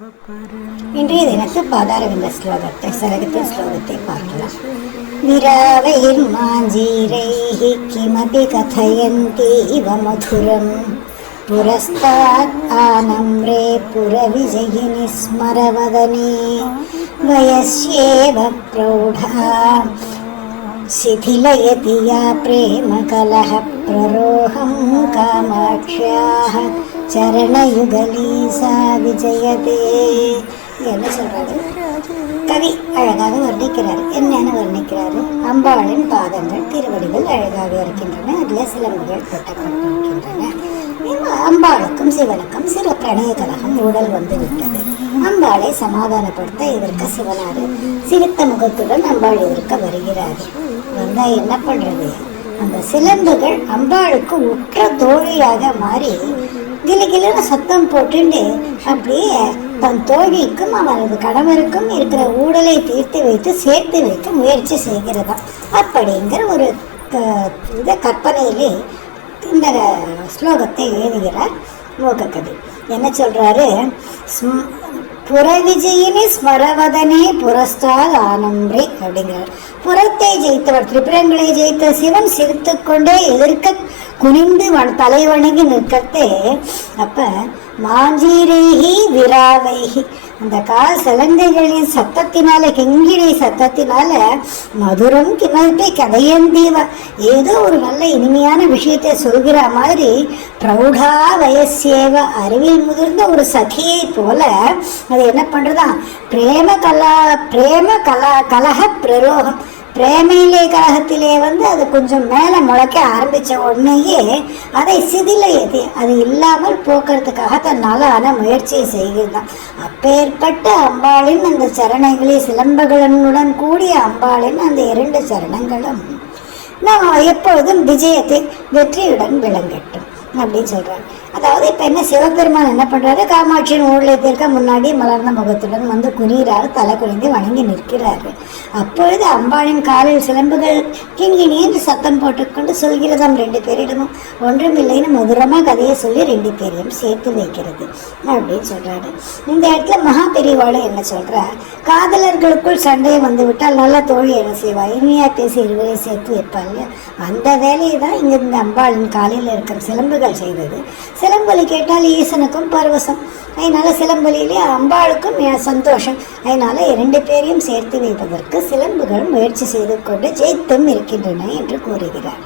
இன்றைய தினத்து பாதாரவிந்த ஸ்லோகத்தை சரகத்தின் ஸ்லோகத்தை பார்க்கலாம். விராவைர்மாஞ்சீரைः கிமபி கதயந்தி இவ மதுரம் புரஸ்தாத் ஆனம்ரே புரவிஜயினி ஸ்மரவதனே வயஸ்யேவ பிரௌಢா சிதிலயதி யா பிரேமகலஹ பிரரோஹம் காமாக்ஷ்யாஹ சரணயுகலீ சா விஜயதே. என்ன சொல்றாரு? கவி அழகாக வர்ணிக்கிறார். என்னன்னு வர்ணிக்கிறாரு? அம்பாளின் பாதங்கள் திருவடிகள் அழகாக இருக்கின்றன. அதில் சிலம்புகள் கொட்டப்பட்டிருக்கின்றன. அம்பாளுக்கும் சிவனுக்கும் சில பிரணய கலகம் உடல் வந்து விட்டது. அம்பாளை சமாதானப்படுத்த இதற்கு சிவனாரு சிரித்த முகத்துடன் அம்பாள் இதற்கு வருகிறாரு. வந்தா என்ன பண்றது? அந்த சிலம்புகள் அம்பாளுக்கு உற்ற தோழியாக மாறி கிளிகிளின்னு சத்தம் போட்டுண்டு அப்படியே தன் தோழிக்கும் அவரது கணவருக்கும் இருக்கிற ஊடலை தீர்த்து வைத்து சேர்த்து வைக்க முயற்சி செய்கிறதா அப்படிங்கிற ஒரு கற்பனையிலே இந்த ஸ்லோகத்தை எழுதுகிறார் மூககவி. என்ன சொல்றாரு? புறவிஜயினி ஸ்மரவதனே புரஸ்தாத் ஆனம்ரே அப்படிங்கிறார். புறத்தை ஜெயித்தவர், திரிபுரங்களை ஜெயித்த சிவன் சிரித்து கொண்டே எதிர்க்க குனிந்து தலை வணங்கி நிற்கத்தே. அப்ப மாஞ்சீரைஹி விராவைஹி, அந்த கால் சலங்கைகளின் சத்தத்தினால, கிங்கிணி சத்தத்தினால மதுரம் கிமப்பி கதையந்தீவ, ஏதோ ஒரு நல்ல இனிமையான விஷயத்தை சொல்கிற மாதிரி பிரௌಢா வயசேவ, அறிவில் முதிர்ந்த ஒரு சகியை போல அது என்ன பண்றதா? பிரேம கலக பிரரோகம், பிரேமையிலே கலகத்திலே அது கொஞ்சம் மேலே முளைக்க ஆரம்பித்த உடனேயே அதை சிதிலையது, அது இல்லாமல் போக்குறதுக்காக தன்னால் ஆன முயற்சியை செய்கிறதான். அப்பேற்பட்ட அம்பாளின் அந்த சரணைகளே, சிலம்பகளுடன் கூடிய அம்பாளின் அந்த 2 சரணங்களும் நாம் எப்பொழுதும் விஜயத்தை வெற்றியுடன் விளங்கட்டும் அப்படின்னு சொல்கிறார். அதாவது இப்போ என்ன, சிவபெருமான் என்ன பண்ணுறாரு? காமாட்சியின் ஊழலத்திற்கு முன்னாடி மலர்ந்த முகத்துடன் வந்து குனிகிறாரு, தலை குனிந்து வணங்கி நிற்கிறாரு. அப்பொழுது அம்பாளின் காலில் சிலம்புகள் கிண்கிணி என்று சத்தம் போட்டுக்கொண்டு சொல்கிறதாம் 2 பேரிடமும். ஒன்றுமில்லைன்னு மதுரமாக கதையை சொல்லி 2 பேரையும் சேர்த்து வைக்கிறது அப்படின்னு சொல்கிறாரு. இந்த இடத்துல மகா பெரியவாளை என்ன சொல்கிறா? காதலர்களுக்குள் சண்டையை வந்து விட்டால் நல்ல தோழி என்ன செய்வா? இனிமையாக பேசி இருவரையும் சேர்த்து வைப்பா இல்லையா? அந்த வேலையை தான் இங்கே இந்த அம்பாளின் காலில் இருக்கிற சிலம்புகள் செய்தது. சிலம்பொலி கேட்டால் ஈசனுக்கும் பரவசம், அதனால சிலம்பொலியிலே அம்பாளுக்கும் சந்தோஷம். அதனால 2 பேரையும் சேர்த்து வைப்பதற்கு சிலம்புகள் முயற்சி செய்து கொண்டு ஜெயித்தும் இருக்கின்றன என்று கூறுகிறார்.